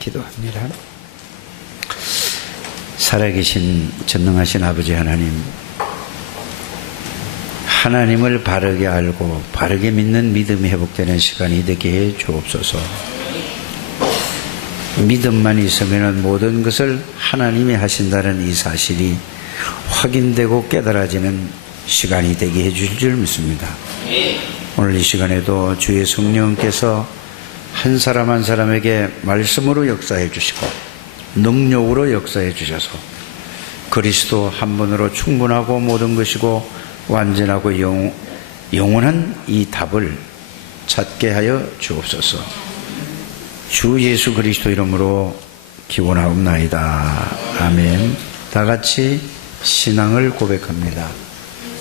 기도합니다. 살아계신 전능하신 아버지 하나님, 하나님을 바르게 알고 바르게 믿는 믿음이 회복되는 시간이 되게 해 주옵소서. 믿음만 있으면 모든 것을 하나님이 하신다는 이 사실이 확인되고 깨달아지는 시간이 되게 해 주실 줄 믿습니다. 오늘 이 시간에도 주의 성령께서 한 사람 한 사람에게 말씀으로 역사해 주시고 능력으로 역사해 주셔서 그리스도 한 분으로 충분하고 모든 것이고 완전하고 영원한 이 답을 찾게 하여 주옵소서. 주 예수 그리스도 이름으로 기원하옵나이다. 아멘. 다 같이 신앙을 고백합니다.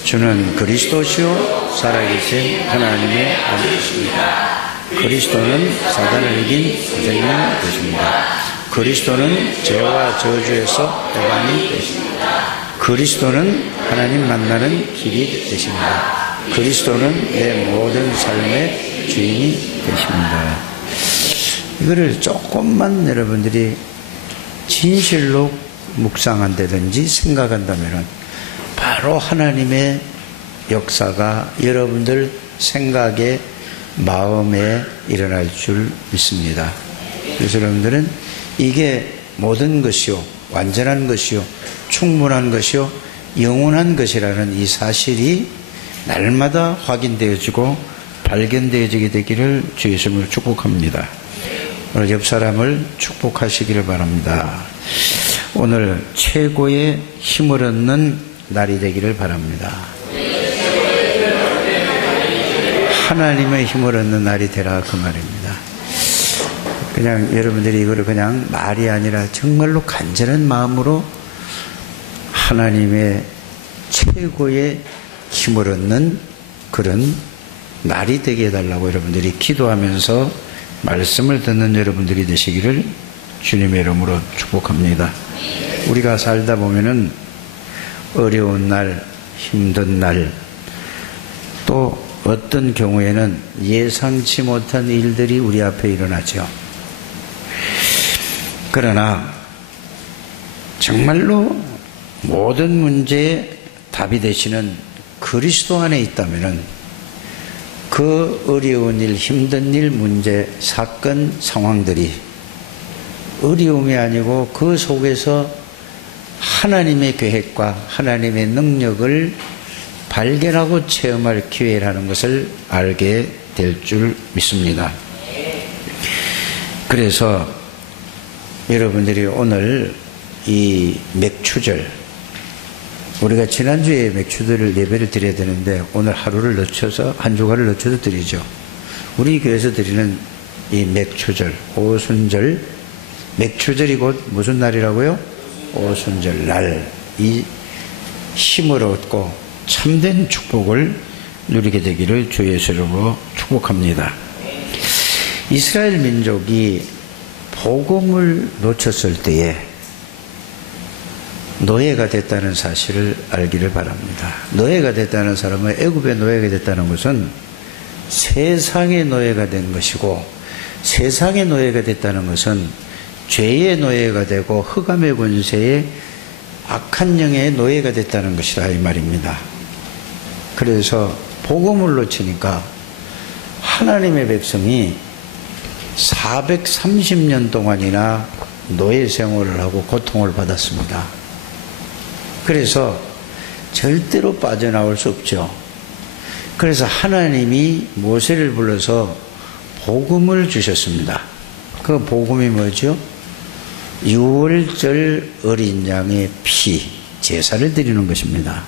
주는 그리스도시요 살아계신 하나님의 아들이십니다. 그리스도는 사단을 이긴 구세주가 되십니다. 그리스도는 죄와 저주에서 해방이 되십니다. 그리스도는 하나님 만나는 길이 되십니다. 그리스도는 내 모든 삶의 주인이 되십니다. 이거를 조금만 여러분들이 진실로 묵상한다든지 생각한다면 바로 하나님의 역사가 여러분들 생각에 마음에 일어날 줄 믿습니다. 그래서 여러분들은 이게 모든 것이요 완전한 것이요 충분한 것이요 영원한 것이라는 이 사실이 날마다 확인되어지고 발견되어지게 되기를 주 예수님으로 축복합니다. 오늘 옆 사람을 축복하시기를 바랍니다. 오늘 최고의 힘을 얻는 날이 되기를 바랍니다. 하나님의 힘을 얻는 날이 되라 그 말입니다. 그냥 여러분들이 이거를 그냥 말이 아니라 정말로 간절한 마음으로 하나님의 최고의 힘을 얻는 그런 날이 되게 해달라고 여러분들이 기도하면서 말씀을 듣는 여러분들이 되시기를 주님의 이름으로 축복합니다. 우리가 살다 보면은 어려운 날, 힘든 날, 또 어떤 경우에는 예상치 못한 일들이 우리 앞에 일어나죠. 그러나 정말로 모든 문제의 답이 되시는 그리스도 안에 있다면 그 어려운 일, 힘든 일, 문제, 사건, 상황들이 어려움이 아니고 그 속에서 하나님의 계획과 하나님의 능력을 발견하고 체험할 기회라는 것을 알게 될 줄 믿습니다. 그래서 여러분들이 오늘 이 맥추절, 우리가 지난주에 맥추절을 예배를 드려야 되는데 오늘 하루를 늦춰서 한 주간을 늦춰서 드리죠. 우리 교회에서 드리는 이 맥추절, 오순절, 맥추절이 곧 무슨 날이라고요? 오순절 날, 이 힘을 얻고 참된 축복을 누리게 되기를 주 예수 이름으로 축복합니다. 이스라엘 민족이 복음을 놓쳤을 때에 노예가 됐다는 사실을 알기를 바랍니다. 노예가 됐다는 사람은 애굽의 노예가 됐다는 것은 세상의 노예가 된 것이고, 세상의 노예가 됐다는 것은 죄의 노예가 되고 흑암의 권세의 악한 영의 노예가 됐다는 것이라 이 말입니다. 그래서 복음을 놓치니까 하나님의 백성이 430년 동안이나 노예 생활을 하고 고통을 받았습니다. 그래서 절대로 빠져나올 수 없죠. 그래서 하나님이 모세를 불러서 복음을 주셨습니다. 그 복음이 뭐죠? 유월절 어린 양의 피, 제사를 드리는 것입니다.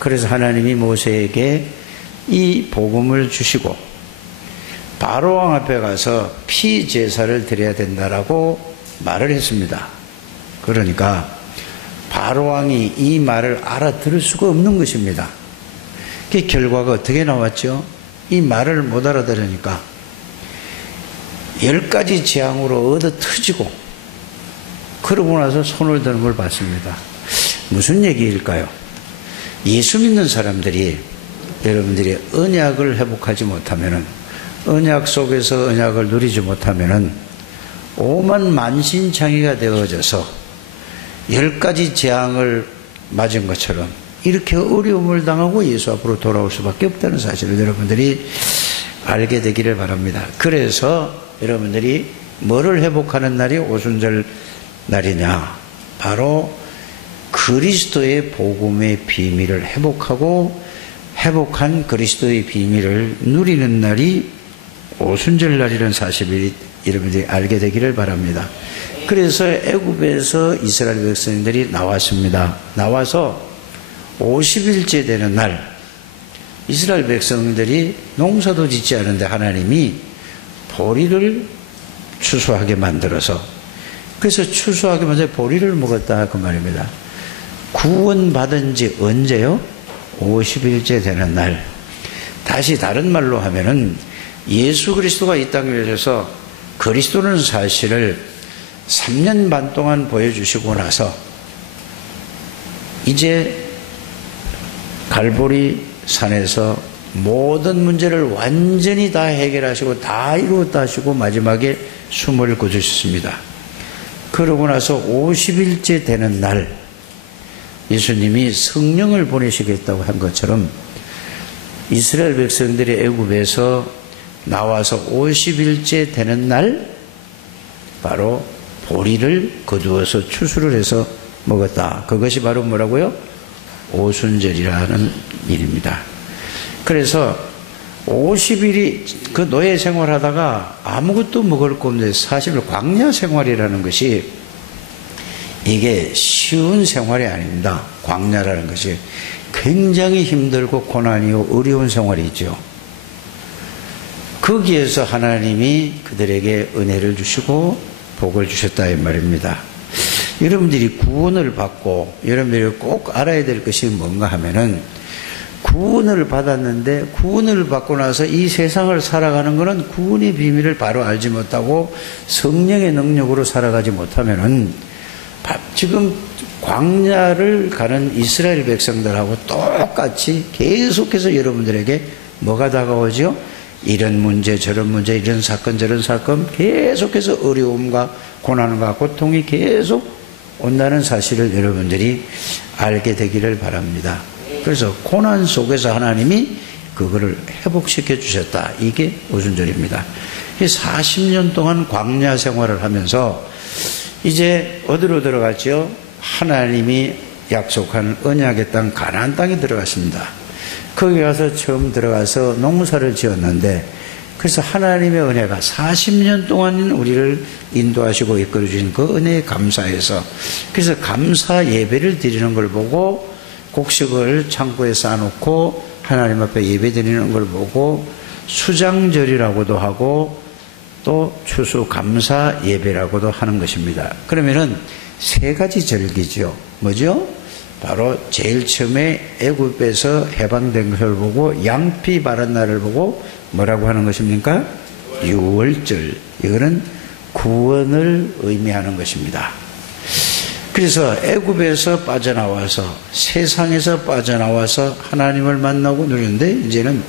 그래서 하나님이 모세에게 이 복음을 주시고 바로왕 앞에 가서 피 제사를 드려야 된다라고 말을 했습니다. 그러니까 바로왕이 이 말을 알아들을 수가 없는 것입니다. 그 결과가 어떻게 나왔죠? 이 말을 못 알아들으니까 10가지 재앙으로 얻어 터지고, 그러고 나서 손을 드는 걸 봤습니다. 무슨 얘기일까요? 예수 믿는 사람들이, 여러분들이 언약을 회복하지 못하면은, 언약 속에서 언약을 누리지 못하면은 오만 만신창이가 되어져서 10가지 재앙을 맞은 것처럼 이렇게 어려움을 당하고 예수 앞으로 돌아올 수밖에 없다는 사실을 여러분들이 알게 되기를 바랍니다. 그래서 여러분들이 뭐를 회복하는 날이 오순절 날이냐? 바로 그리스도의 복음의 비밀을 회복하고 회복한 그리스도의 비밀을 누리는 날이 오순절 날이라는 사실을 여러분들이 알게 되기를 바랍니다. 그래서 애굽에서 이스라엘 백성들이 나왔습니다. 나와서 50일째 되는 날 이스라엘 백성들이 농사도 짓지 않은데 하나님이 보리를 추수하게 만들어서, 그래서 추수하게 만들어 보리를 먹었다 그 말입니다. 구원받은 지 언제요? 50일째 되는 날. 다시 다른 말로 하면은 예수 그리스도가 이 땅에 오셔서 그리스도는 사실을 3년 반 동안 보여주시고 나서 이제 갈보리 산에서 모든 문제를 완전히 다 해결하시고 다 이루었다 하시고 마지막에 숨을 거두셨습니다. 그러고 나서 50일째 되는 날 예수님이 성령을 보내시겠다고 한 것처럼 이스라엘 백성들이 애굽에서 나와서 50일째 되는 날 바로 보리를 거두어서 추수를 해서 먹었다. 그것이 바로 뭐라고요? 오순절이라는 일입니다. 그래서 50일이 그 노예 생활하다가 아무것도 먹을 거 없는데 사실 광야 생활이라는 것이 이게 쉬운 생활이 아닙니다. 광야라는 것이 굉장히 힘들고 고난이고 어려운 생활이죠. 거기에서 하나님이 그들에게 은혜를 주시고 복을 주셨다 이 말입니다. 여러분들이 구원을 받고 여러분들이 꼭 알아야 될 것이 뭔가 하면은 구원을 받았는데 구원을 받고 나서 이 세상을 살아가는 것은 구원의 비밀을 바로 알지 못하고 성령의 능력으로 살아가지 못하면은 지금 광야를 가는 이스라엘 백성들하고 똑같이 계속해서 여러분들에게 뭐가 다가오죠? 이런 문제 저런 문제 이런 사건 저런 사건 계속해서 어려움과 고난과 고통이 계속 온다는 사실을 여러분들이 알게 되기를 바랍니다. 그래서 고난 속에서 하나님이 그거를 회복시켜 주셨다. 이게 오순절입니다. 40년 동안 광야 생활을 하면서 이제 어디로 들어갔죠? 하나님이 약속한 언약의 땅 가나안 땅에 들어갔습니다. 거기 가서 처음 들어가서 농사를 지었는데 그래서 하나님의 은혜가 40년 동안 우리를 인도하시고 이끌어 주신 그 은혜에 감사해서 그래서 감사 예배를 드리는 걸 보고 곡식을 창고에 쌓아놓고 하나님 앞에 예배 드리는 걸 보고 수장절이라고도 하고 또 추수 감사 예배라고도 하는 것입니다. 그러면은 세 가지 절기죠. 뭐죠? 바로 제일 처음에 애굽에서 해방된 것을 보고 양피 바른 날을 보고 뭐라고 하는 것입니까? 유월절. 이거는 구원을 의미하는 것입니다. 그래서 애굽에서 빠져나와서 세상에서 빠져나와서 하나님을 만나고 누리는데 이제는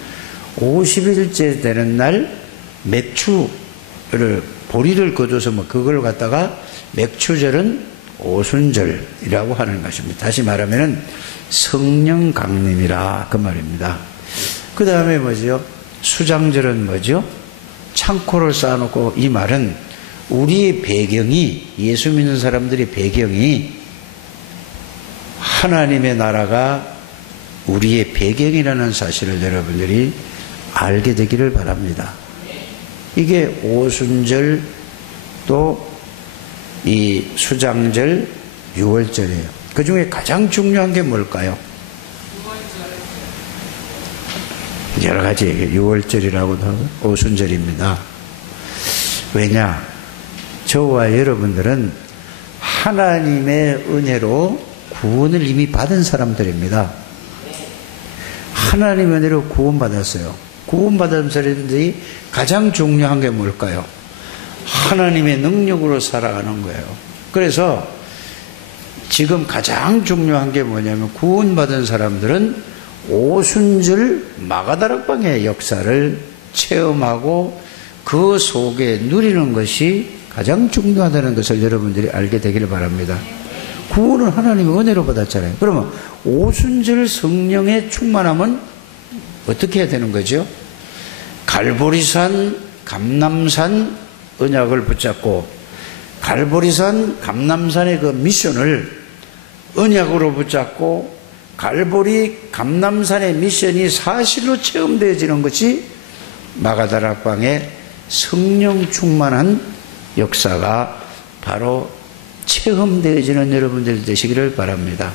50일째 되는 날 맥주를 보리를 거둬서 뭐 그걸 갖다가 맥주절은 오순절이라고 하는 것입니다. 다시 말하면 성령 강림이라 그 말입니다. 그 다음에 뭐죠? 수장절은 뭐죠? 창고를 쌓아놓고 이 말은 우리의 배경이 예수 믿는 사람들의 배경이 하나님의 나라가 우리의 배경이라는 사실을 여러분들이 알게 되기를 바랍니다. 이게 오순절 또 이 수장절, 유월절이에요. 그 중에 가장 중요한 게 뭘까요? 여러 가지 유월절이라고도 하고 오순절입니다. 왜냐? 저와 여러분들은 하나님의 은혜로 구원을 이미 받은 사람들입니다. 하나님의 은혜로 구원받았어요. 구원받은 사람들이 가장 중요한 게 뭘까요? 하나님의 능력으로 살아가는 거예요. 그래서 지금 가장 중요한 게 뭐냐면 구원받은 사람들은 오순절 마가다락방의 역사를 체험하고 그 속에 누리는 것이 가장 중요하다는 것을 여러분들이 알게 되기를 바랍니다. 구원은 하나님의 은혜로 받았잖아요. 그러면 오순절 성령의 충만함은 어떻게 해야 되는 거죠? 갈보리산, 감람산 언약을 붙잡고 갈보리산, 감람산의 그 미션을 언약으로 붙잡고 갈보리, 감람산의 미션이 사실로 체험되어지는 것이 마가다락방의 성령 충만한 역사가 바로 체험되어지는 여러분들 되시기를 바랍니다.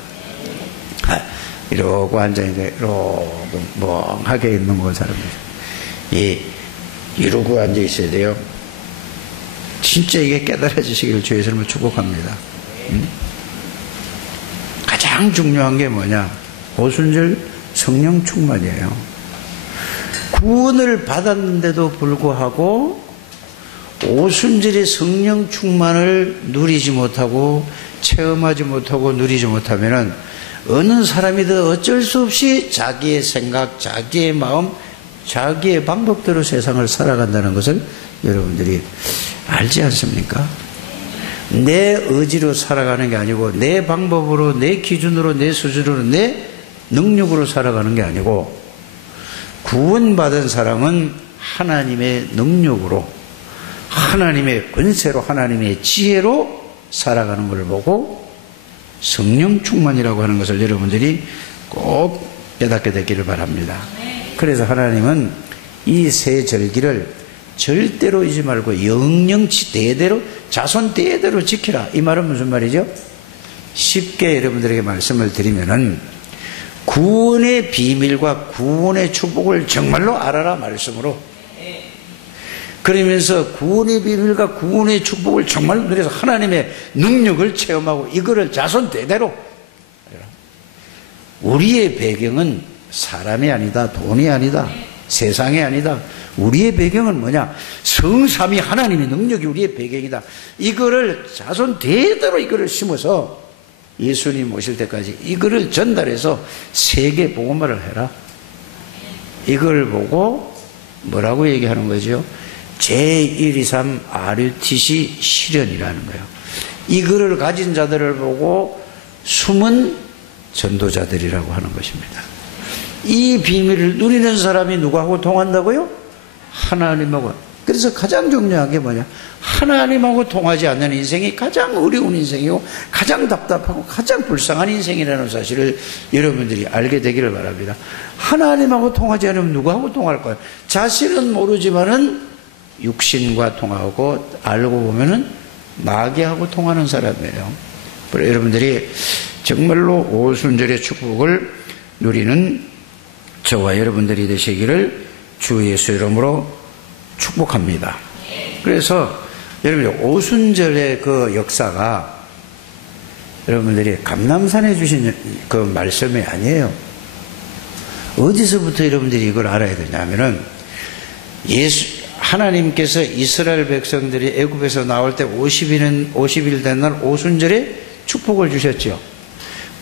이러고 앉아있는데 이러고 멍하게 있는 거 사람들 이러고 앉아있어야 돼요. 진짜 이게 깨달아지시기를 주의 이름으로 축복합니다. 가장 중요한 게 뭐냐? 오순절 성령 충만이에요. 구원을 받았는데도 불구하고 오순절의 성령 충만을 누리지 못하고 체험하지 못하고 누리지 못하면은 어느 사람이든 어쩔 수 없이 자기의 생각, 자기의 마음, 자기의 방법대로 세상을 살아간다는 것을 여러분들이 알지 않습니까? 내 의지로 살아가는 게 아니고 내 방법으로, 내 기준으로, 내 수준으로, 내 능력으로 살아가는 게 아니고 구원받은 사람은 하나님의 능력으로, 하나님의 권세로, 하나님의 지혜로 살아가는 것을 보고 성령 충만이라고 하는 것을 여러분들이 꼭 깨닫게 되기를 바랍니다. 그래서 하나님은 이 세 절기를 절대로 잊지 말고 영영치 대대로, 자손 대대로 지키라. 이 말은 무슨 말이죠? 쉽게 여러분들에게 말씀을 드리면은 구원의 비밀과 구원의 축복을 정말로 알아라 말씀으로. 그러면서 구원의 비밀과 구원의 축복을 정말로 누려서 하나님의 능력을 체험하고 이거를 자손 대대로. 우리의 배경은 사람이 아니다, 돈이 아니다, 세상이 아니다. 우리의 배경은 뭐냐? 성삼위 하나님의 능력이 우리의 배경이다. 이거를 자손 대대로 이거를 심어서 예수님 오실 때까지 이거를 전달해서 세계 복음화를 해라. 이걸 보고 뭐라고 얘기하는 거죠? 제123 RUTC 실현이라는 거예요. 이거를 가진 자들을 보고 숨은 전도자들이라고 하는 것입니다. 이 비밀을 누리는 사람이 누구하고 통한다고요? 하나님하고. 그래서 가장 중요한 게 뭐냐? 하나님하고 통하지 않는 인생이 가장 어려운 인생이고 가장 답답하고 가장 불쌍한 인생이라는 사실을 여러분들이 알게 되기를 바랍니다. 하나님하고 통하지 않으면 누구하고 통할 거예요? 자신은 모르지만은 육신과 통하고 알고 보면은 마귀하고 통하는 사람이에요. 여러분들이 정말로 오순절의 축복을 누리는 저와 여러분들이 되시기를 주 예수 이름으로 축복합니다. 그래서 여러분들 오순절의 그 역사가 여러분들이 감람산에 주신 그 말씀이 아니에요. 어디서부터 여러분들이 이걸 알아야 되냐면은 하나님께서 이스라엘 백성들이 애굽에서 나올 때 50일 된 날 오순절에 축복을 주셨죠.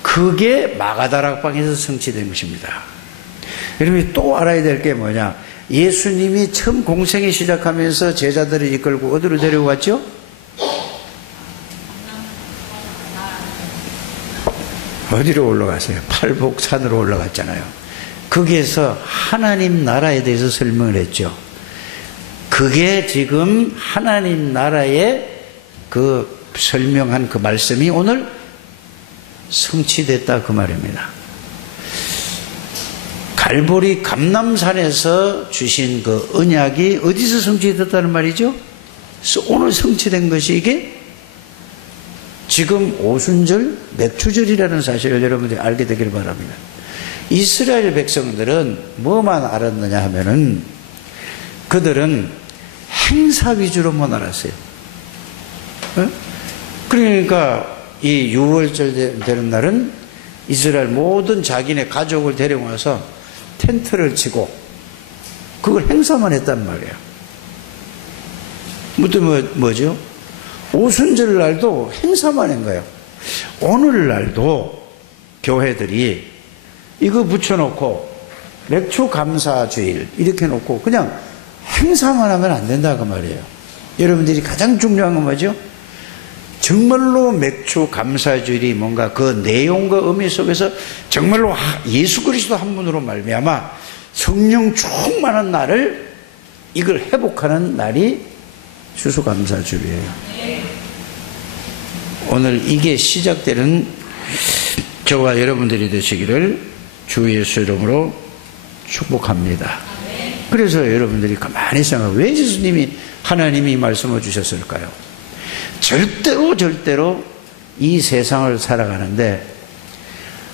그게 마가다락방에서 성취된 것입니다. 여러분이 또 알아야 될 게 뭐냐? 예수님이 처음 공생이 시작하면서 제자들을 이끌고 어디로 데려갔죠? 어디로 올라갔어요? 팔복산으로 올라갔잖아요. 거기에서 하나님 나라에 대해서 설명을 했죠. 그게 지금 하나님 나라의 그 설명한 그 말씀이 오늘 성취됐다 그 말입니다. 갈보리 감람산에서 주신 그 언약이 어디서 성취됐다는 말이죠? 오늘 성취된 것이 이게 지금 오순절 맥추절이라는 사실을 여러분들이 알게 되기를 바랍니다. 이스라엘 백성들은 뭐만 알았느냐 하면은 그들은 행사 위주로만 알았어요. 그러니까 이 6월절 되는 날은 이스라엘 모든 자기네 가족을 데려와서 텐트를 치고 그걸 행사만 했단 말이에요. 뭐죠? 오순절 날도 행사만 한 거예요. 오늘날도 교회들이 이거 붙여놓고 맥주 감사주일 이렇게 놓고 그냥 행사만 하면 안 된다 그 말이에요. 여러분들이 가장 중요한 건 뭐죠? 정말로 맥주 감사주일이 뭔가 그 내용과 의미 속에서 정말로 예수 그리스도 한 분으로 말미암아 성령 충만한 날을 이걸 회복하는 날이 추수감사주일이에요. 오늘 이게 시작되는 저와 여러분들이 되시기를 주 예수 이름으로 축복합니다. 그래서 여러분들이 가만히 생각하고 왜 예수님이 하나님이 이 말씀을 주셨을까요? 절대로 이 세상을 살아가는데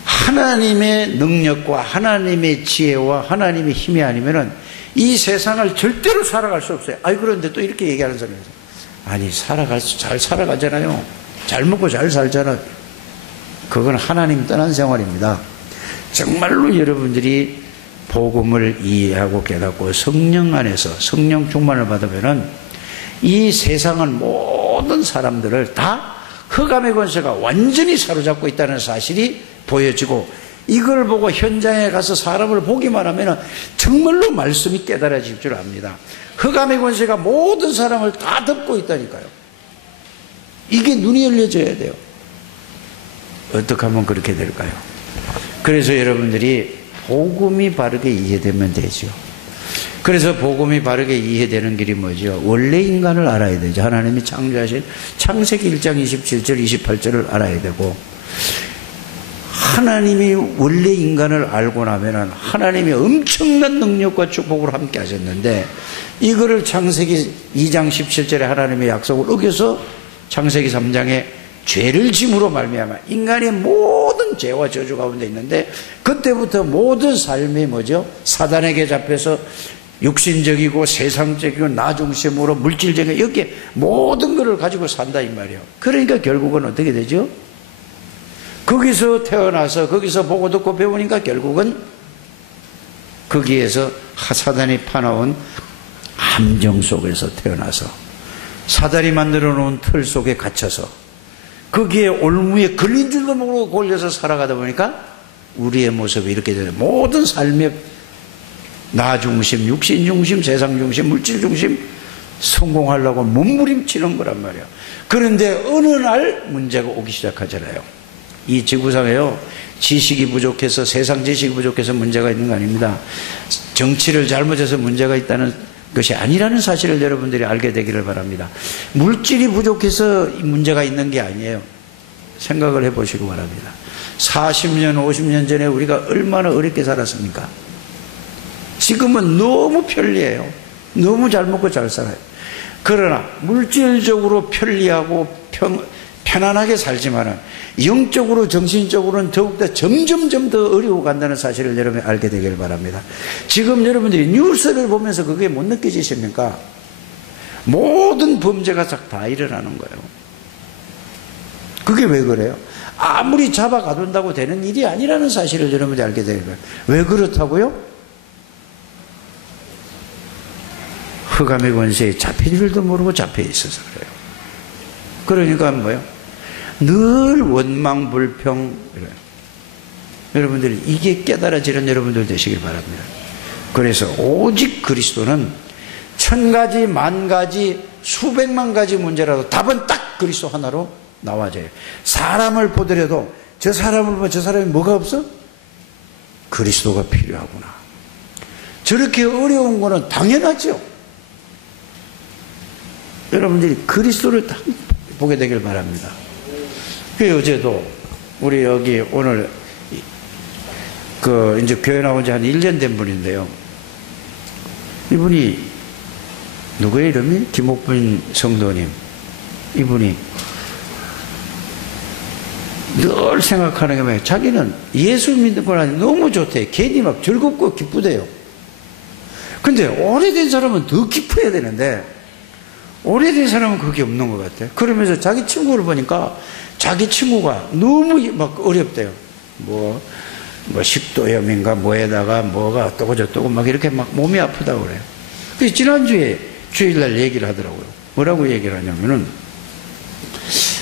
하나님의 능력과 하나님의 지혜와 하나님의 힘이 아니면은 이 세상을 절대로 살아갈 수 없어요. 아니 그런데 또 이렇게 얘기하는 사람이 있어요. 아니 잘 살아가잖아요. 잘 먹고 잘 살잖아요. 그건 하나님 떠난 생활입니다. 정말로 여러분들이 복음을 이해하고 깨닫고 성령 안에서 성령 충만을 받으면은 이 세상은 모든 사람들을 다 흑암의 권세가 완전히 사로잡고 있다는 사실이 보여지고 이걸 보고 현장에 가서 사람을 보기만 하면 정말로 말씀이 깨달아질 줄 압니다. 흑암의 권세가 모든 사람을 다 덮고 있다니까요. 이게 눈이 열려져야 돼요. 어떻게 하면 그렇게 될까요? 그래서 여러분들이 복음이 바르게 이해되면 되죠. 그래서 복음이 바르게 이해되는 길이 뭐죠? 원래 인간을 알아야 되죠. 하나님이 창조하신 창세기 1장 27절 28절을 알아야 되고 하나님이 원래 인간을 알고 나면은 하나님이 엄청난 능력과 축복을 함께 하셨는데 이거를 창세기 2장 17절에 하나님의 약속을 어겨서 창세기 3장에 죄를 짐으로 말미암아 인간의 모든 죄와 저주 가운데 있는데 그때부터 모든 삶이 뭐죠? 사단에게 잡혀서 육신적이고 세상적이고 나 중심으로 물질적인 이렇게 모든 것을 가지고 산다 이 말이에요. 그러니까 결국은 어떻게 되죠? 거기서 태어나서 거기서 보고 듣고 배우니까 결국은 거기에서 사단이 파놓은 함정 속에서 태어나서 사단이 만들어 놓은 틀 속에 갇혀서 거기에 올무에 걸린 줄도 모르고 걸려서 살아가다 보니까 우리의 모습이 이렇게 되는 모든 삶의 나 중심, 육신 중심, 세상 중심, 물질 중심 성공하려고 몸부림치는 거란 말이에요. 그런데 어느 날 문제가 오기 시작하잖아요. 이 지구상에요 지식이 부족해서 세상 지식이 부족해서 문제가 있는 거 아닙니다. 정치를 잘못해서 문제가 있다는 것이 아니라는 사실을 여러분들이 알게 되기를 바랍니다. 물질이 부족해서 문제가 있는 게 아니에요. 생각을 해보시기 바랍니다. 40년 50년 전에 우리가 얼마나 어렵게 살았습니까? 지금은 너무 편리해요. 너무 잘 먹고 잘 살아요. 그러나 물질적으로 편리하고 편안하게 살지만은 영적으로 정신적으로는 더욱더 점점 더 어려워 간다는 사실을 여러분이 알게 되길 바랍니다. 지금 여러분들이 뉴스를 보면서 그게 못 느껴지십니까? 모든 범죄가 다 일어나는 거예요. 그게 왜 그래요? 아무리 잡아가둔다고 되는 일이 아니라는 사실을 여러분이 알게 되는 거예요. 왜 그렇다고요? 흑암의 권세에 잡힌 줄도 모르고 잡혀 있어서 그래요. 그러니까 뭐예요? 늘 원망, 불평. 여러분들이 이게 깨달아지는 여러분들 되시길 바랍니다. 그래서 오직 그리스도는 1000가지, 10,000가지, 수백만 가지 문제라도 답은 딱 그리스도 하나로 나와져요. 사람을 보더라도 저 사람을 보면 저 사람이 뭐가 없어? 그리스도가 필요하구나. 저렇게 어려운 거는 당연하죠. 여러분들이 그리스도를 딱 보게 되길 바랍니다. 그 어제도 우리 여기 오늘 이제 교회 나온 지 한 1년 된 분인데요. 이분이 누구의 이름이? 김옥분 성도님. 이분이 늘 생각하는 게 뭐예요? 자기는 예수 믿는 건 아니 너무 좋대. 괜히 막 즐겁고 기쁘대요. 근데 오래된 사람은 더 기뻐야 되는데 오래된 사람은 그게 없는 것 같아요. 그러면서 자기 친구를 보니까 자기 친구가 너무 막 어렵대요. 뭐 식도염인가 뭐에다가 뭐가 어떠고 저떠고 막 이렇게 막 몸이 아프다고 그래요. 그래서 지난주에 주일날 얘기를 하더라고요. 뭐라고 얘기를 하냐면은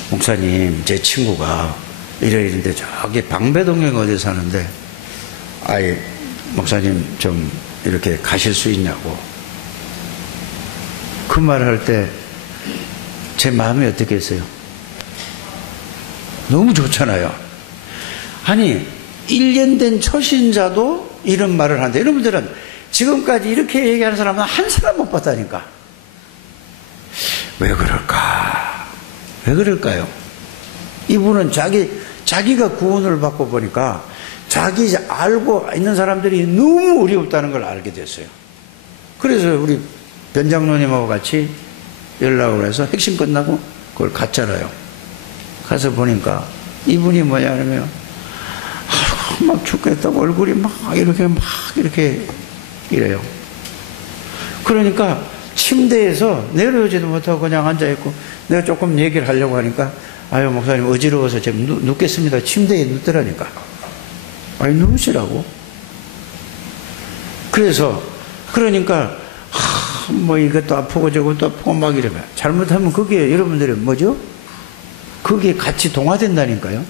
목사님 제 친구가 이러는데 저기 방배동에 어디 사는데 아이 목사님 좀 이렇게 가실 수 있냐고 그 말을 할 때 제 마음이 어떻겠어요? 너무 좋잖아요. 아니 1년 된 초신자도 이런 말을 하는데, 여러분들은 지금까지 이렇게 얘기하는 사람은 한 사람 못 봤다니까. 왜 그럴까? 왜 그럴까요? 이분은 자기가 구원을 받고 보니까 자기 알고 있는 사람들이 너무 어렵다는 걸 알게 됐어요. 그래서 우리 변장로님하고 같이 연락을 해서 핵심 끝나고 그걸 갔잖아요. 가서 보니까 이분이 뭐냐 그러면 막 죽겠다고 얼굴이 막 이렇게 이래요. 그러니까 침대에서 내려오지도 못하고 그냥 앉아있고, 내가 조금 얘기를 하려고 하니까 아유 목사님 어지러워서 좀 눕겠습니다. 침대에 눕더라니까. 아니 누우시라고. 그러니까 뭐 이것도 아프고 저것도 아프고 막 이러면, 잘못하면 그게 여러분들이 뭐죠? 그게 같이 동화된다니까요.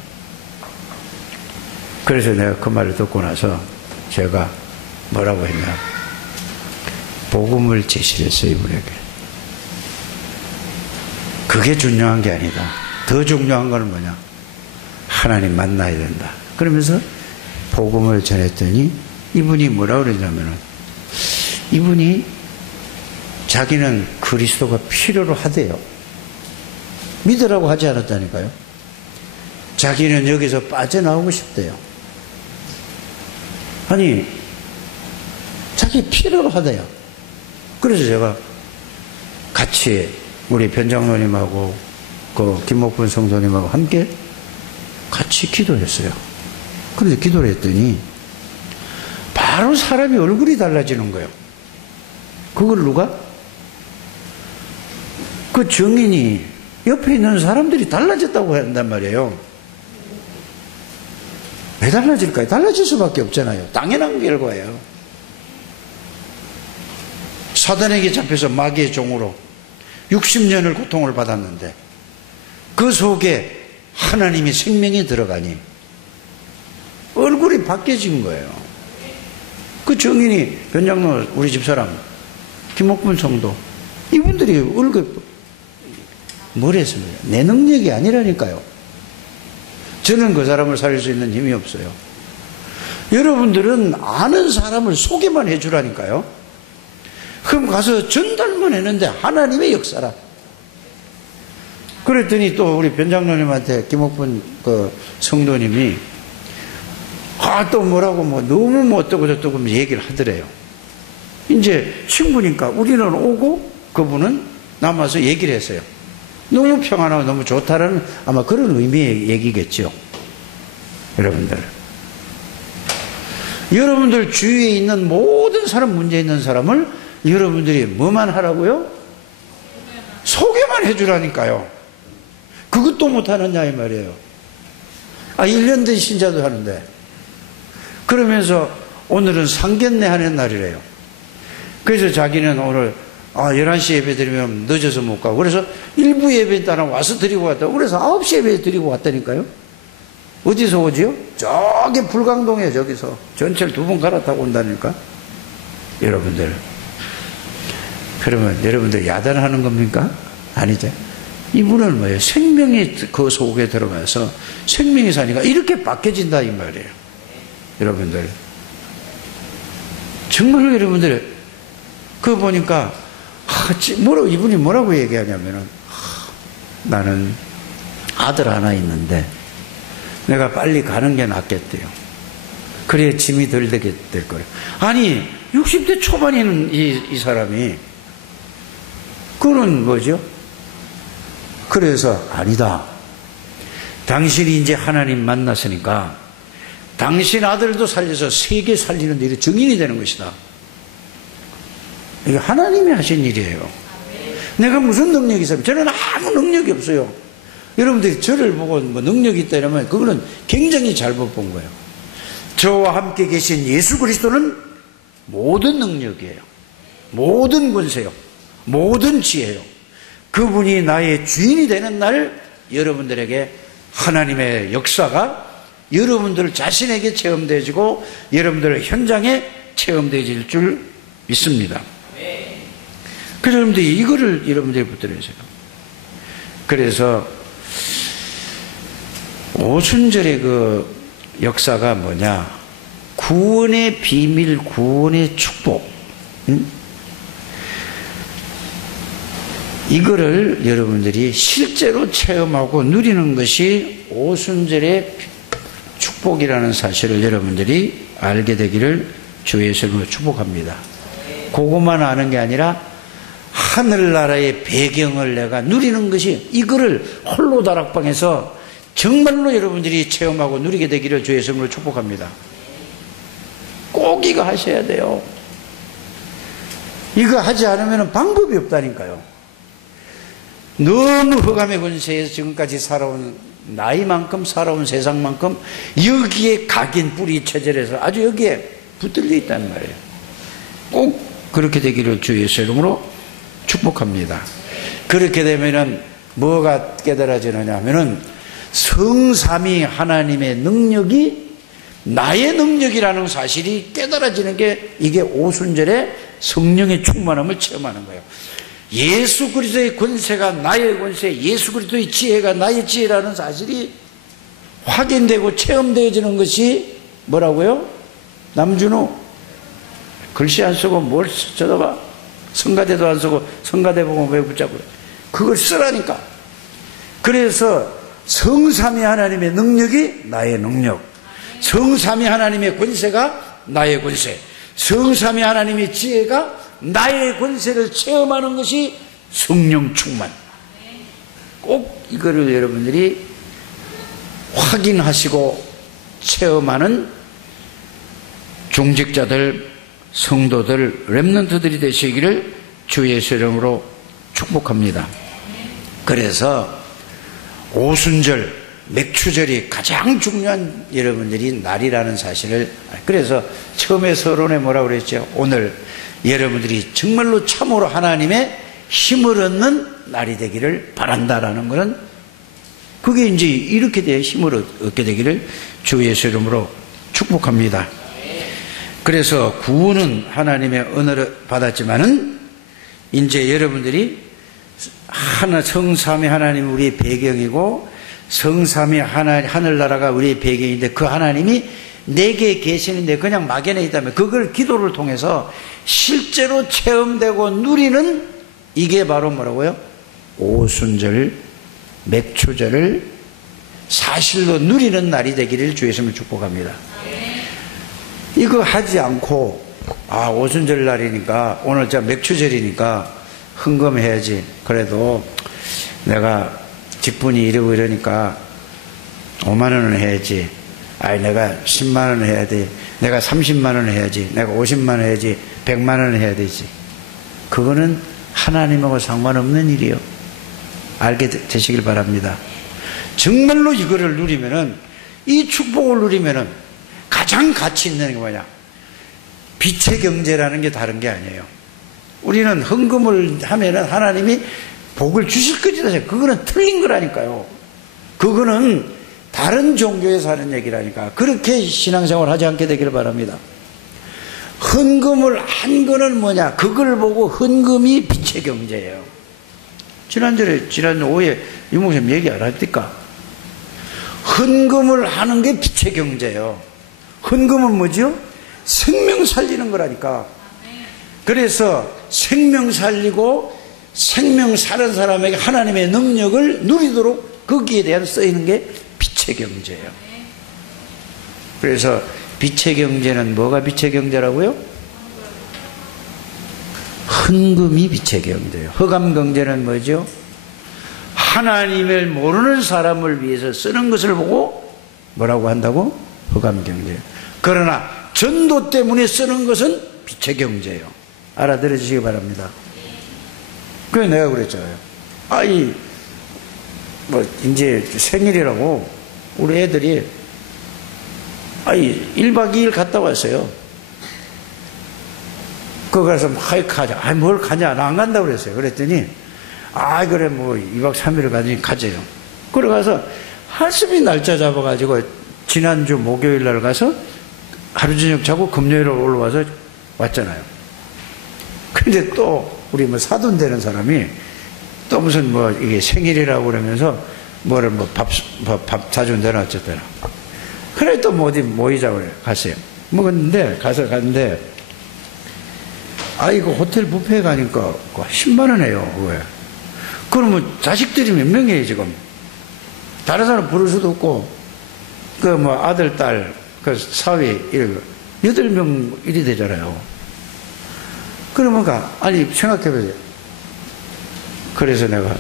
그래서 내가 그 말을 듣고 나서 제가 뭐라고 했냐, 복음을 제시했어요, 이분에게. 그게 중요한 게 아니다. 더 중요한 건 뭐냐, 하나님 만나야 된다. 그러면서 복음을 전했더니 이분이 뭐라고 그러냐면은, 이분이 자기는 그리스도가 필요로 하대요. 믿으라고 하지 않았다니까요. 자기는 여기서 빠져나오고 싶대요. 아니 자기 필요로 하대요. 그래서 제가 같이 우리 변장로님하고 그 김목분 성도님하고 함께 같이 기도했어요. 그래서 기도를 했더니 바로 사람이 얼굴이 달라지는 거예요. 그걸 누가? 그 증인이 옆에 있는 사람들이 달라졌다고 한단 말이에요. 왜 달라질까요? 달라질 수밖에 없잖아요. 당연한 결과예요. 사단에게 잡혀서 마귀의 종으로 60년을 고통을 받았는데 그 속에 하나님이 생명이 들어가니 얼굴이 바뀌어진 거예요. 그 증인이 변장로 우리 집사람 김옥분 성도, 이분들이 얼굴 뭐랬습니까? 내 능력이 아니라니까요. 저는 그 사람을 살릴 수 있는 힘이 없어요. 여러분들은 아는 사람을 소개만 해주라니까요. 그럼 가서 전달만 했는데 하나님의 역사라. 그랬더니 또 우리 변장로님한테 김옥분 그 성도님이 또 뭐라고 너무 뭐 어떠고 저떠고 얘기를 하더래요. 이제 친구니까 우리는 오고 그분은 남아서 얘기를 했어요. 너무 평안하고 너무 좋다라는 아마 그런 의미의 얘기겠죠. 여러분들 주위에 있는 모든 사람, 문제 있는 사람을 여러분들이 뭐만 하라고요? 소개만 해주라니까요. 그것도 못하느냐 이 말이에요. 1년 된 신자도 하는데. 그러면서 오늘은 상견례 하는 날이래요. 그래서 자기는 오늘 11시 예배 드리면 늦어서 못 가고, 그래서 일부 예배 따라 와서 드리고 왔다고. 그래서 9시 예배 드리고 왔다니까요. 어디서 오지요? 저기 불광동에 저기서 전철 2번 갈아타고 온다니까. 여러분들, 그러면 여러분들 야단하는 겁니까? 아니죠. 이분은 뭐예요? 생명이 그 속에 들어가서 생명이 사니까 이렇게 바뀌어진다 이 말이에요. 여러분들, 정말 여러분들 그거 보니까 이분이 뭐라고 얘기하냐면은, 나는 아들 하나 있는데 내가 빨리 가는 게 낫겠대요. 그래야 짐이 덜 되게 될 거예요. 아니 60대 초반인 이 사람이, 그는 뭐죠? 그래서 아니다, 당신이 이제 하나님 만났으니까 당신 아들도 살려서 세계 살리는 일이 증인이 되는 것이다. 이게 하나님이 하신 일이에요. 내가 무슨 능력이 있어요? 저는 아무 능력이 없어요. 여러분들이 저를 보고 능력이 있다 이러면 그거는 굉장히 잘못 본 거예요. 저와 함께 계신 예수 그리스도는 모든 능력이에요. 모든 권세요. 모든 지혜요. 그분이 나의 주인이 되는 날 여러분들에게 하나님의 역사가 여러분들 자신에게 체험되어지고 여러분들의 현장에 체험되어질 줄 믿습니다. 그래서 여러분들이 이거를 여러분들이 붙들어야 돼요. 그래서 오순절의 그 역사가 뭐냐? 구원의 비밀, 구원의 축복. 이거를 여러분들이 실제로 체험하고 누리는 것이 오순절의 축복이라는 사실을 여러분들이 알게 되기를 주 예수님으로 축복합니다. 그것만 아는 게 아니라 하늘나라의 배경을 내가 누리는 것이, 이거를 홀로 다락방에서 정말로 여러분들이 체험하고 누리게 되기를 주 예수님으로 축복합니다. 꼭 이거 하셔야 돼요. 이거 하지 않으면 방법이 없다니까요. 너무 흑암의 권세에서 지금까지 살아온, 나이만큼 살아온 세상만큼 여기에 각인 뿌리 체질에서 아주 여기에 붙들려 있다는 말이에요. 꼭 그렇게 되기를 주 예수 이름으로 축복합니다. 그렇게 되면은 뭐가 깨달아지느냐 하면은 성삼위 하나님의 능력이 나의 능력이라는 사실이 깨달아지는 게, 이게 오순절에 성령의 충만함을 체험하는 거예요. 예수 그리스도의 권세가 나의 권세, 예수 그리스도의 지혜가 나의 지혜라는 사실이 확인되고 체험되어지는 것이 뭐라고요? 남준호, 글씨 안 쓰고 뭘 쳐다봐? 성가대도 안 쓰고 성가대 보고 왜 붙잡고 그래? 그걸 쓰라니까. 그래서 성삼위 하나님의 능력이 나의 능력, 성삼위 하나님의 권세가 나의 권세, 성삼위 하나님의 지혜가 나의 권세를 체험하는 것이 성령 충만. 꼭 이거를 여러분들이 확인하시고 체험하는 중직자들, 성도들, 렘넌트들이 되시기를 주 예수 이름으로 축복합니다. 그래서 오순절, 맥추절이 가장 중요한 여러분들이 날이라는 사실을, 그래서 처음에 서론에 뭐라고 그랬죠? 오늘 여러분들이 정말로 참으로 하나님의 힘을 얻는 날이 되기를 바란다라는 것은, 그게 이제 이렇게 돼 힘을 얻게 되기를 주 예수 이름으로 축복합니다. 그래서 구원은 하나님의 은혜를 받았지만은 이제 여러분들이 성삼위 하나님 우리의 배경이고, 성삼위 하늘나라가 우리의 배경인데, 그 하나님이 내게 계시는데 그냥 막연해 있다면 그걸 기도를 통해서 실제로 체험되고 누리는, 이게 바로 뭐라고요? 오순절, 맥추절을 사실로 누리는 날이 되기를 주 예수님을 축복합니다. 이거 하지 않고, 오순절 날이니까, 오늘 맥추절이니까 헌금해야지, 그래도 내가 직분이 이러고 이러니까 5만 원은 해야지, 내가 10만 원을 해야 돼, 내가 30만 원을 해야지, 내가 50만 원 해야지, 100만 원을 해야 되지. 그거는 하나님하고 상관없는 일이요. 알게 되시길 바랍니다. 정말로 이거를 누리면은, 이 축복을 누리면은 가장 가치 있는 게 뭐냐? 빛의 경제라는 게 다른 게 아니에요. 우리는 헌금을 하면은 하나님이 복을 주실 것이다. 그거는 틀린 거라니까요. 그거는 다른 종교에서 하는 얘기라니까. 그렇게 신앙생활 하지 않게 되기를 바랍니다. 헌금을 한 거는 뭐냐? 그걸 보고 헌금이 빛의 경제예요. 지난 오후에 유목사님 얘기 안 합니까? 헌금을 하는 게 빛의 경제예요. 헌금은 뭐죠? 생명 살리는 거라니까. 그래서 생명 살리고 생명 사는 사람에게 하나님의 능력을 누리도록 거기에 대한 쓰이는 게 빛의 경제예요. 그래서 빛의 경제는 뭐가 빛의 경제라고요? 헌금이 빛의 경제예요. 흑암 경제는 뭐죠? 하나님을 모르는 사람을 위해서 쓰는 것을 보고 뭐라고 한다고? 흑암 경제예요. 그러나 전도 때문에 쓰는 것은 빛의 경제예요. 알아들으시기 바랍니다. 그래서 내가 그랬잖아요. 이제 생일이라고 우리 애들이 1박 2일 갔다 왔어요. 거기 가서 가자. 뭘 가냐? 나 안 간다고 그랬어요. 그랬더니 그래 2박 3일을 가자요. 그래 가서 한숨이 날짜 잡아가지고 지난주 목요일 날 가서 하루 저녁 자고 금요일에 올라와서 왔잖아요. 근데 또 우리 사돈 되는 사람이 또 무슨 뭐 이게 생일이라고 그러면서 뭐를 뭐 밥 사준다나 어쨌거나. 그래 또 뭐 어디 모이자고 그래. 갔어요. 먹었는데, 갔는데, 이거 호텔 뷔페에 가니까 10만 원 해요. 왜? 그러면 자식들이 몇 명이에요, 지금? 다른 사람 부를 수도 없고, 그 뭐 아들, 딸, 그 사위, 8명 일이 되잖아요. 그러면 아니, 생각해보세요. 그래서 내가,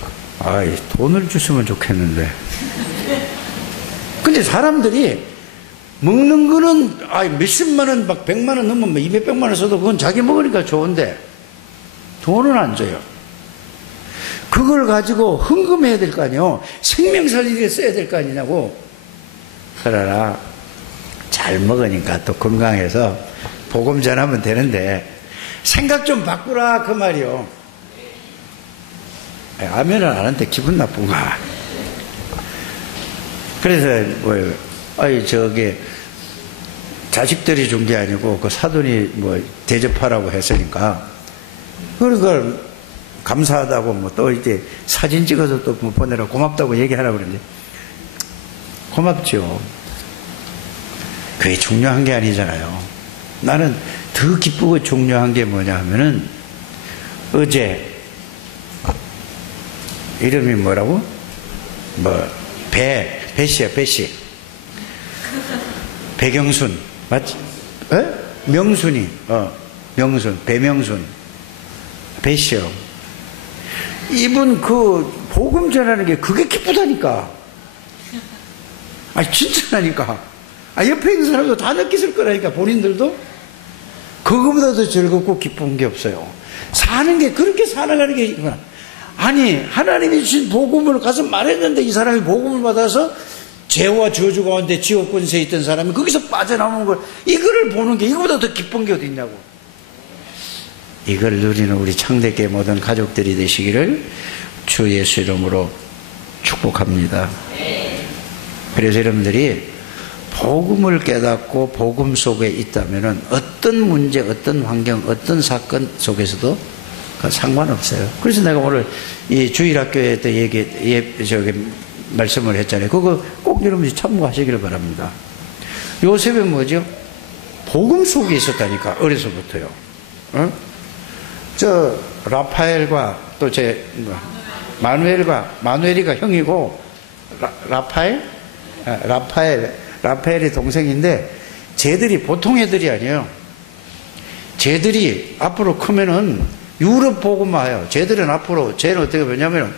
돈을 줬으면 좋겠는데. 근데 사람들이 먹는 거는, 몇십만 원, 막 100만 원 넘으면 200, 100만 원 써도 그건 자기 먹으니까 좋은데, 돈은 안 줘요. 그걸 가지고 헌금해야 될 거 아니에요. 생명 살리기에 써야 될 거 아니냐고. 그러나, 잘 먹으니까 또 건강해서 복음 전하면 되는데, 생각 좀 바꾸라, 그 말이요. 아멘은 안 하는데 기분 나쁜가. 그래서, 자식들이 준 게 아니고, 그 사돈이 대접하라고 했으니까, 그걸 감사하다고 또 이제 사진 찍어서 또 보내라 고맙다고 얘기하라고 그러는데, 고맙죠. 그게 중요한 게 아니잖아요. 나는 더 기쁘고 중요한 게 뭐냐 하면은, 어제, 이름이 뭐라고? 배씨야, 배씨. 배경순, 맞지? 명순이, 명순, 배명순. 배씨요. 이분 복음 전하는 게 그게 기쁘다니까. 진짜라니까. 옆에 있는 사람도 다 느꼈을 거라니까, 본인들도. 그거보다 더 즐겁고 기쁜 게 없어요. 사는 게, 그렇게 살아가는 게 있구나. 아니, 하나님이 주신 복음을 가서 말했는데 이 사람이 복음을 받아서 죄와 저주 가운데 지옥 권세에 있던 사람이 거기서 빠져나오는 걸, 이거를 보는 게 이거보다 더 기쁜 게 어디 있냐고. 이걸 누리는 우리 창대교회 모든 가족들이 되시기를 주 예수 이름으로 축복합니다. 그래서 여러분들이 복음을 깨닫고 복음 속에 있다면 어떤 문제, 어떤 환경, 어떤 사건 속에서도 상관없어요. 그래서 내가 오늘 이 주일학교에 또 말씀을 했잖아요. 그거 꼭 여러분들이 참고하시기를 바랍니다. 요셉은 뭐죠? 복음 속에 있었다니까, 어려서부터요. 저 라파엘과 또 마누엘이가 형이고, 라파엘이 동생인데, 쟤들이 보통 애들이 아니에요. 쟤들이 앞으로 크면은 유럽 복음만 해요. 쟤들은 앞으로, 쟤는 어떻게 배우냐면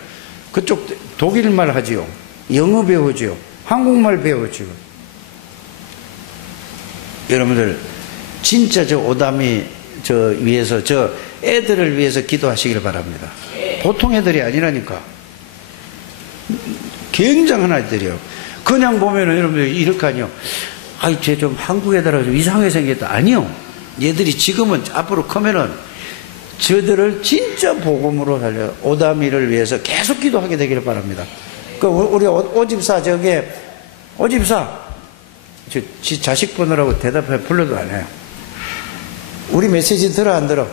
그쪽 독일말 하지요. 영어 배우지요. 한국말 배우지요. 여러분들, 진짜 저 오담이 위해서, 애들을 위해서 기도하시길 바랍니다. 보통 애들이 아니라니까. 굉장한 아이들이요. 그냥 보면은 여러분들 이렇게 아니요. 쟤 좀 한국 애들하고 좀 이상하게 생겼다. 아니요. 얘들이 지금은 앞으로 크면은 저들을 진짜 복음으로 살려, 오다미를 위해서 계속 기도하게 되기를 바랍니다. 우리 오집사, 오집사, 지 자식 보느라고 대답해 불러도 안 해요. 우리 메시지 들어, 안 들어?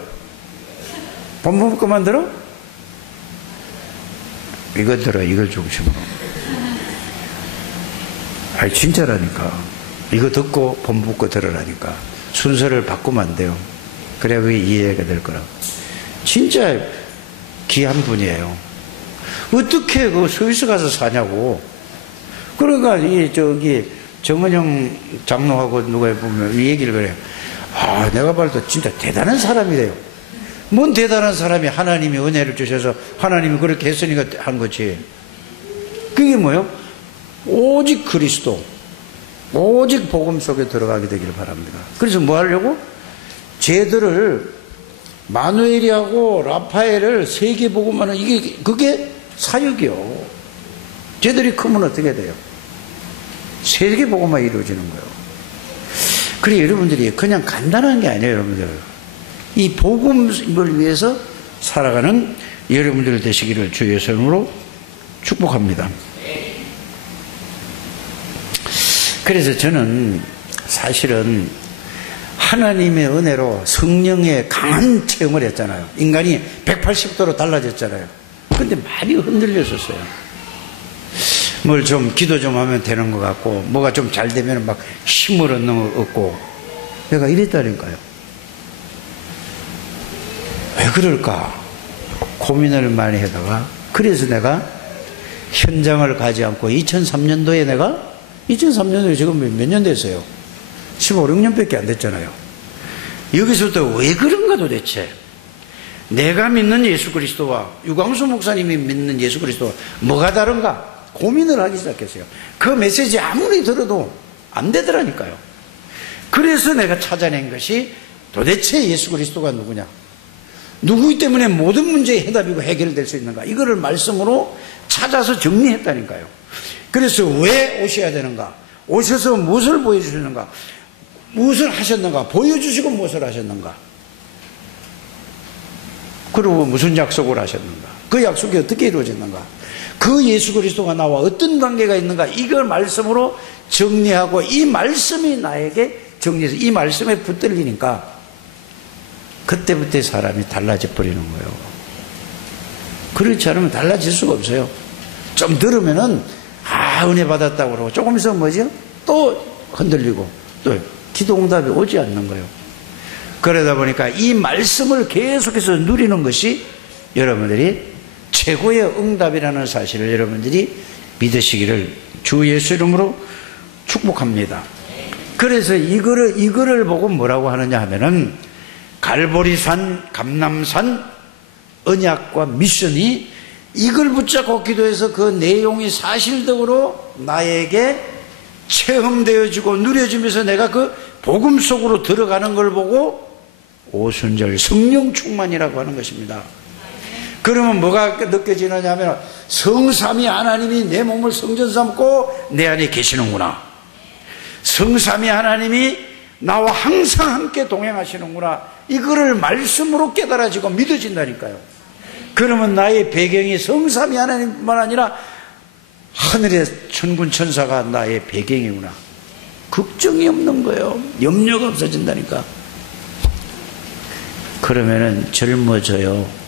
본문 것만 들어? 이거 들어, 이걸 중심으로. 진짜라니까. 이거 듣고 본문 거 들으라니까. 순서를 바꾸면 안 돼요. 그래야 그게 이해가 될 거라고. 진짜 귀한 분이에요. 어떻게 스위스 가서 사냐고. 그러니까 정은영 장로하고 누가 보면 이 얘기를 그래요. 내가 봐도 진짜 대단한 사람이래요. 뭔 대단한 사람이 하나님이 은혜를 주셔서 하나님이 그렇게 했으니까 한 거지. 그게 뭐예요? 오직 그리스도, 오직 복음 속에 들어가게 되기를 바랍니다. 그래서 뭐 하려고? 쟤들을, 마누엘이하고 라파엘을 세계복음하는, 그게 사역이요. 쟤들이 크면 어떻게 돼요? 세계복음만 이루어지는 거예요. 그래, 여러분들이 그냥 간단한 게 아니에요, 여러분들. 이 복음을 위해서 살아가는 여러분들 되시기를 주 예수 이름으로 축복합니다. 그래서 저는 사실은 하나님의 은혜로 성령의 강한 체험을 했잖아요. 인간이 180도로 달라졌잖아요. 근데 많이 흔들렸었어요. 뭘 좀 기도 좀 하면 되는 것 같고, 뭐가 좀 잘 되면 막 힘을 얻고, 내가 이랬다니까요. 왜 그럴까? 고민을 많이 하다가, 그래서 내가 현장을 가지 않고 2003년도에 내가 2003년도에 지금 몇 년 됐어요? 15, 16년밖에 안 됐잖아요. 여기서부터 왜 그런가 도대체? 내가 믿는 예수 그리스도와 유광수 목사님이 믿는 예수 그리스도와 뭐가 다른가? 고민을 하기 시작했어요. 그 메시지 아무리 들어도 안 되더라니까요. 그래서 내가 찾아낸 것이 도대체 예수 그리스도가 누구냐? 누구기 때문에 모든 문제의 해답이고 해결될 수 있는가? 이거를 말씀으로 찾아서 정리했다니까요. 그래서 왜 오셔야 되는가? 오셔서 무엇을 보여주시는가? 무엇을 하셨는가? 보여주시고 무엇을 하셨는가? 그리고 무슨 약속을 하셨는가? 그 약속이 어떻게 이루어졌는가? 그 예수 그리스도가 나와 어떤 관계가 있는가? 이걸 말씀으로 정리하고 이 말씀이 나에게 정리해서 이 말씀에 붙들리니까 그때부터 사람이 달라져 버리는 거예요. 그렇지 않으면 달라질 수가 없어요. 좀 들으면은 은혜 받았다고 그러고 조금 있으면 뭐죠? 또 흔들리고 또 기도 응답이 오지 않는 거예요. 그러다 보니까 이 말씀을 계속해서 누리는 것이 여러분들이 최고의 응답이라는 사실을 여러분들이 믿으시기를 주 예수 이름으로 축복합니다. 그래서 이거를 보고 뭐라고 하느냐 하면은 갈보리산, 감람산, 언약과 미션이 이걸 붙잡고 기도해서 그 내용이 사실적으로 나에게 체험되어지고 누려지면서 내가 그 복음 속으로 들어가는 걸 보고 오순절 성령 충만이라고 하는 것입니다. 그러면 뭐가 느껴지느냐 하면 성삼위 하나님이 내 몸을 성전 삼고 내 안에 계시는구나. 성삼위 하나님이 나와 항상 함께 동행하시는구나. 이거를 말씀으로 깨달아지고 믿어진다니까요. 그러면 나의 배경이 성삼위 하나님뿐만 아니라 하늘의 천군 천사가 나의 배경이구나. 걱정이 없는 거예요. 염려가 없어진다니까. 그러면은 젊어져요.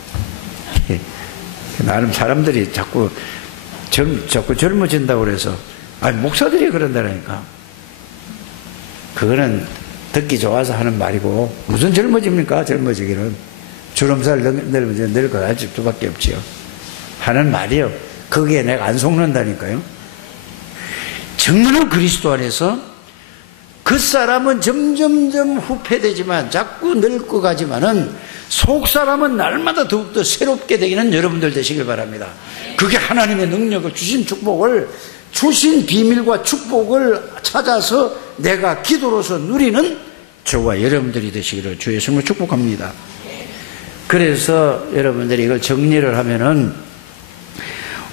나름 사람들이 자꾸 젊어진다고 그래서 목사들이 그런다니까. 그거는 듣기 좋아서 하는 말이고 무슨 젊어집니까? 젊어지기는 주름살 늙어야 집 수밖에 없지요. 하는 말이요. 거기에 내가 안 속는다니까요. 정말 그리스도 안에서 그 사람은 점점점 후패되지만 자꾸 늙고 가지만은 속 사람은 날마다 더욱더 새롭게 되기는 여러분들 되시길 바랍니다. 그게 하나님의 능력을 주신 축복을 주신 비밀과 축복을 찾아서 내가 기도로서 누리는 저와 여러분들이 되시기를 주 예수님을 축복합니다. 그래서 여러분들이 이걸 정리를 하면은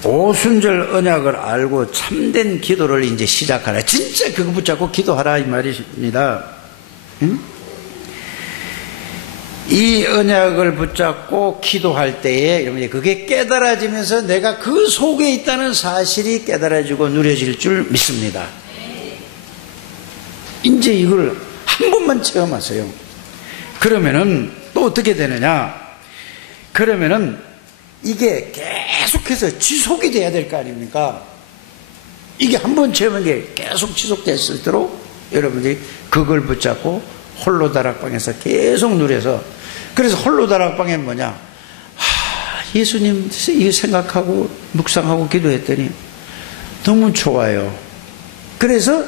오순절 언약을 알고 참된 기도를 이제 시작하라. 진짜 그거 붙잡고 기도하라 이 말입니다. 응? 이 언약을 붙잡고 기도할 때에 여러분 그게 깨달아지면서 내가 그 속에 있다는 사실이 깨달아지고 누려질 줄 믿습니다. 이제 이걸 한 번만 체험하세요. 그러면은 또 어떻게 되느냐? 그러면은 이게 계속해서 지속이 돼야 될 거 아닙니까? 이게 한 번 체험한 게 계속 지속됐을 때로 여러분들이 그걸 붙잡고 홀로 다락방에서 계속 누려서, 그래서 홀로 다락방에 뭐냐? 예수님 이거 생각하고 묵상하고 기도했더니 너무 좋아요. 그래서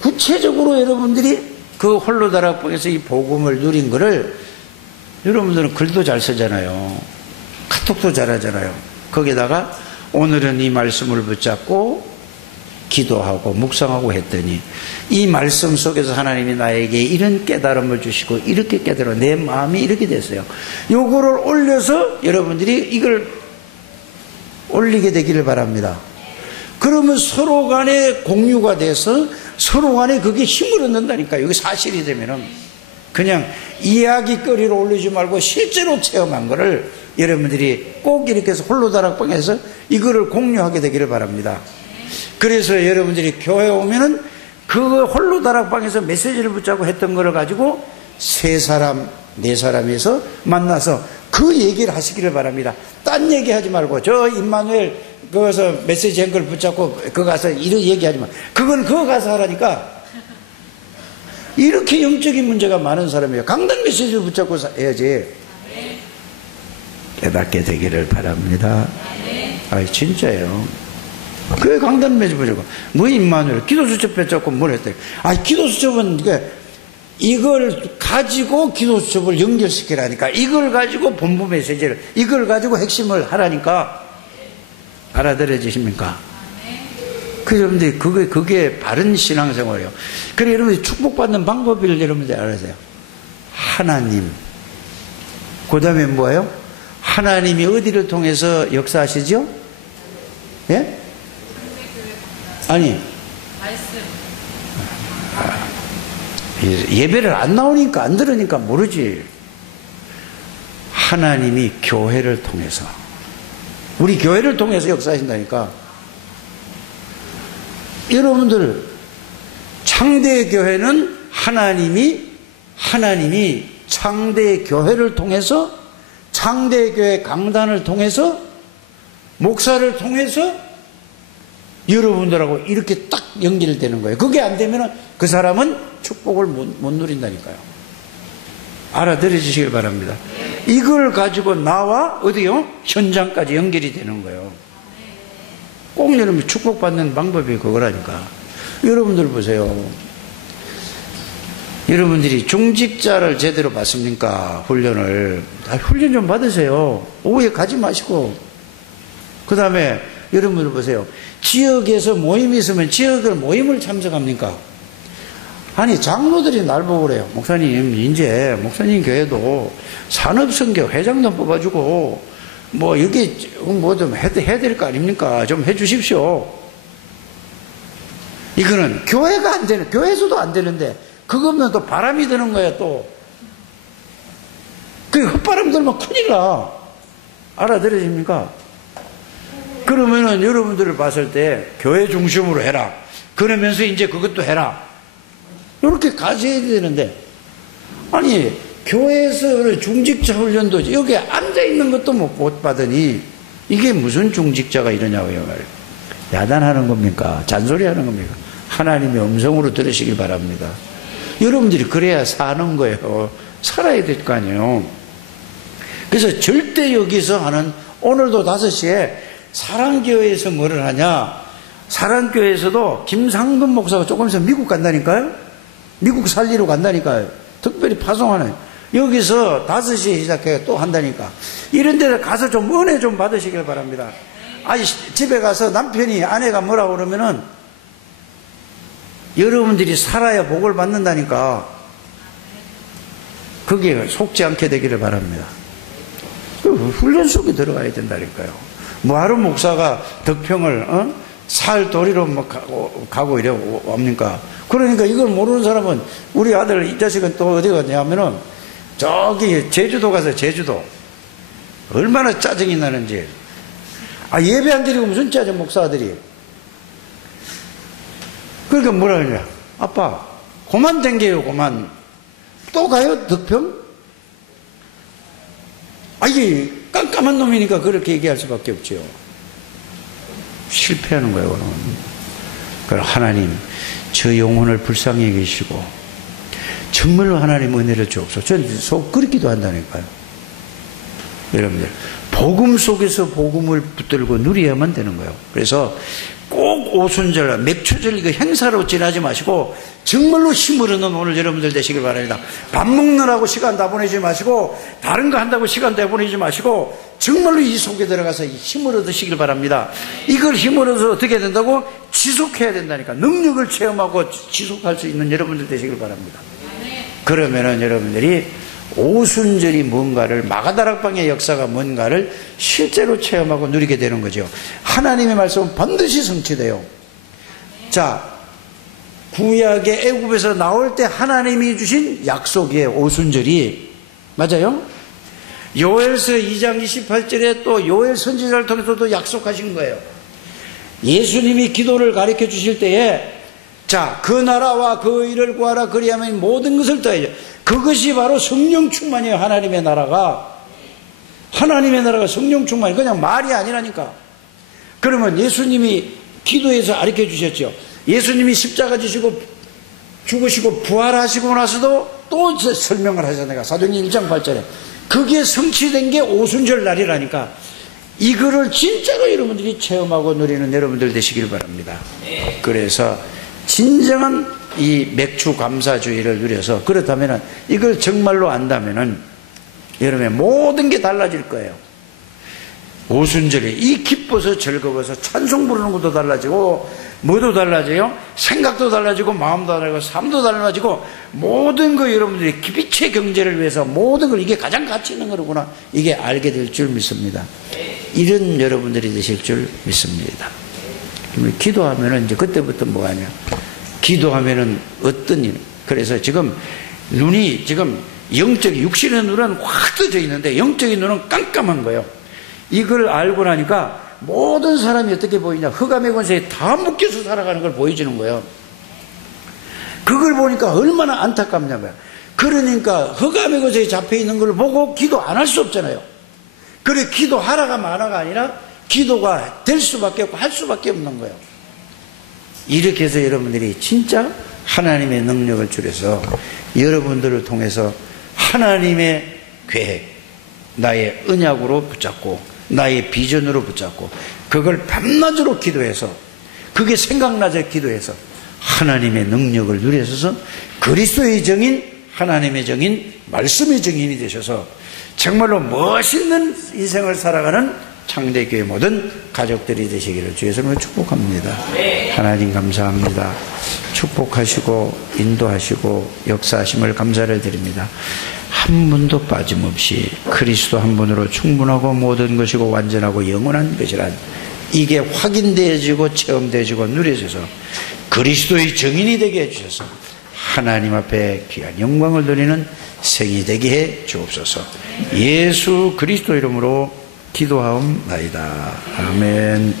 구체적으로 여러분들이 그 홀로 다락방에서 이 복음을 누린 거를, 여러분들은 글도 잘 쓰잖아요. 카톡도 잘하잖아요. 거기다가 오늘은 이 말씀을 붙잡고 기도하고 묵상하고 했더니 이 말씀 속에서 하나님이 나에게 이런 깨달음을 주시고 이렇게 깨달아 내 마음이 이렇게 됐어요. 요거를 올려서 여러분들이 이걸 올리게 되기를 바랍니다. 그러면 서로 간에 공유가 돼서 서로 간에 그게 힘을 얻는다니까요. 이게 사실이 되면은 그냥 이야기거리로 올리지 말고 실제로 체험한 거를 여러분들이 꼭 이렇게 해서 홀로 다락방에서 이거를 공유하게 되기를 바랍니다. 그래서 여러분들이 교회에 오면은 그 홀로 다락방에서 메시지를 붙잡고 했던 거를 가지고 3사람, 4사람에서 만나서 그 얘기를 하시기를 바랍니다. 딴 얘기 하지 말고, 저 임마누엘 거기서 메시지 앵글 붙잡고 그거 가서 이런 얘기 하지 마. 그건 그거 가서 하라니까. 이렇게 영적인 문제가 많은 사람이에요. 강단 메시지를 붙잡고 해야지. 깨닫게 되기를 바랍니다. 진짜예요. 그 강단 메시지 붙잡고 뭐 임마누엘 기도 수첩 붙잡고 뭘 했대. 기도 수첩은 이걸 가지고 기도 수첩을 연결시키라니까. 이걸 가지고 본부 메시지를, 이걸 가지고 핵심을 하라니까. 알아들어지십니까? 그 여러분들이 그게 바른 신앙생활이에요. 그래 여러분들이 축복받는 방법을 여러분들이 알아세요. 하나님. 그 다음에 뭐예요? 하나님이 어디를 통해서 역사하시죠? 예? 아니. 예배를 안 나오니까, 안 들으니까 모르지. 하나님이 교회를 통해서, 우리 교회를 통해서 역사하신다니까. 여러분들, 창대 교회는 하나님이 창대 교회를 통해서, 창대 교회 강단을 통해서, 목사를 통해서 여러분들하고 이렇게 딱 연결되는 거예요. 그게 안 되면 그 사람은 축복을 못 누린다니까요. 알아들으시길 바랍니다. 이걸 가지고 나와 어디요? 현장까지 연결이 되는 거예요. 꼭 여러분 축복받는 방법이 그거라니까. 여러분들 보세요. 여러분들이 중직자를 제대로 받습니까? 훈련을. 훈련 좀 받으세요. 오후에 가지 마시고. 그 다음에 여러분들 보세요. 지역에서 모임이 있으면 지역을 모임을 참석합니까? 아니 장로들이 날 보고 그래요. 목사님 이제 목사님 교회도 산업선교 회장도 뽑아주고 뭐 여기 뭐 좀 해야 될 거 아닙니까? 좀 해주십시오. 이거는 교회가 안 되는, 교회에서도 안 되는데 그거면 또 바람이 드는 거야 또. 그 헛바람 들면 큰일 나. 알아들으십니까? 그러면은 여러분들을 봤을 때 교회 중심으로 해라. 그러면서 이제 그것도 해라. 이렇게 가져야 되는데, 아니 교회에서 중직자 훈련도 여기 앉아있는 것도 못 받으니 이게 무슨 중직자가 이러냐고요. 말이에요. 야단하는 겁니까? 잔소리하는 겁니까? 하나님의 음성으로 들으시길 바랍니다. 여러분들이 그래야 사는 거예요. 살아야 될 거 아니에요. 그래서 절대 여기서 하는, 오늘도 5시에 사랑교회에서 뭐를 하냐, 사랑교회에서도 김상근 목사가 조금 있으면 미국 간다니까요. 미국 살리러 간다니까요. 특별히 파송하는, 여기서 5시에 시작해 또 한다니까. 이런 데를 가서 좀 은혜 좀 받으시길 바랍니다. 아니 집에 가서 남편이, 아내가 뭐라고 그러면은 여러분들이 살아야 복을 받는다니까. 거기에 속지 않게 되기를 바랍니다. 훈련 속에 들어가야 된다니까요. 뭐하러 목사가 덕평을 살 도리로 뭐 가고 이래 옵니까? 그러니까 이걸 모르는 사람은, 우리 아들 이 자식은 또 어디 갔냐면은 저기 제주도 가서, 제주도 얼마나 짜증이 나는지. 예배 안 드리고 무슨 짜증, 목사들이. 그러니까 뭐라 그러냐, 아빠 그만 댕겨요. 그만. 또 가요 덕평? 이게 깜깜한 놈이니까 그렇게 얘기할 수밖에 없죠. 실패하는 거예요. 그러면. 그럼 하나님 저 영혼을 불쌍히 계시고 정말로 하나님 은혜를 주옵소서. 저는 속 그렇기도 한다니까요. 여러분들 복음 속에서 복음을 붙들고 누려야만 되는 거예요. 그래서 꼭 오순절, 맥추절 이거 행사로 지나지 마시고 정말로 힘을 얻는 오늘 여러분들 되시길 바랍니다. 밥 먹느라고 시간 다 보내지 마시고, 다른 거 한다고 시간 다 보내지 마시고, 정말로 이 속에 들어가서 힘을 얻으시길 바랍니다. 이걸 힘을 얻어서 어떻게 된다고? 지속해야 된다니까. 능력을 체험하고 지속할 수 있는 여러분들 되시길 바랍니다. 그러면은 여러분들이 오순절이 뭔가를, 마가다락방의 역사가 뭔가를 실제로 체험하고 누리게 되는 거죠. 하나님의 말씀은 반드시 성취돼요. 자, 구약의 애굽에서 나올 때 하나님이 주신 약속이에요. 오순절이. 맞아요? 요엘서 2장 28절에 또 요엘 선지자를 통해서도 약속하신 거예요. 예수님이 기도를 가르쳐 주실 때에, 자, 그 나라와 그 일을 구하라, 그리하면 모든 것을 더해줘. 그것이 바로 성령 충만이에요. 하나님의 나라가. 하나님의 나라가 성령 충만이 그냥 말이 아니라니까. 그러면 예수님이 기도에서 가르쳐 주셨죠. 예수님이 십자가 지시고 죽으시고 부활하시고 나서도 또 설명을 하잖아요. 사도행전 1장 8절에. 그게 성취된 게 오순절 날이라니까. 이거를 진짜로 여러분들이 체험하고 누리는 여러분들 되시길 바랍니다. 그래서 진정한 이 맥주 감사주의를 누려서, 그렇다면 이걸 정말로 안다면은 여러분의 모든 게 달라질 거예요. 오순절에 이 기뻐서 즐거워서 찬송 부르는 것도 달라지고, 뭐도 달라져요? 생각도 달라지고, 마음도 달라지고, 삶도 달라지고, 모든 거 여러분들이 빛의 경제를 위해서 모든 걸, 이게 가장 가치 있는 거구나, 이게 알게 될 줄 믿습니다. 이런 여러분들이 되실 줄 믿습니다. 기도하면은 이제 그때부터 뭐가 아니야? 기도하면은 어떤 일? 그래서 지금 눈이 지금 영적인, 육신의 눈은 확 떠져 있는데 영적인 눈은 깜깜한 거예요. 이걸 알고 나니까 모든 사람이 어떻게 보이냐? 흑암의 권세에 다 묶여서 살아가는 걸 보여주는 거예요. 그걸 보니까 얼마나 안타깝냐고요. 그러니까 흑암의 권세에 잡혀 있는 걸 보고 기도 안 할 수 없잖아요. 그래, 기도하라가 마라가 아니라 기도가 될 수밖에 없고 할 수밖에 없는 거예요. 이렇게 해서 여러분들이 진짜 하나님의 능력을 줄여서 여러분들을 통해서 하나님의 계획, 나의 언약으로 붙잡고 나의 비전으로 붙잡고 그걸 밤낮으로 기도해서, 그게 생각나서 기도해서 하나님의 능력을 누려서 그리스도의 정인, 하나님의 정인, 말씀의 정인이 되셔서 정말로 멋있는 인생을 살아가는 창대교회 모든 가족들이 되시기를 주의 이름으로 축복합니다. 하나님 감사합니다. 축복하시고 인도하시고 역사하심을 감사를 드립니다. 한 분도 빠짐없이 그리스도 한 분으로 충분하고 모든 것이고 완전하고 영원한 것이란, 이게 확인되어지고 체험되어지고 누려져서 그리스도의 정인이 되게 해주셔서 하나님 앞에 귀한 영광을 드리는 생이 되게 해 주옵소서. 예수 그리스도 이름으로 기도하옵나이다. 아멘.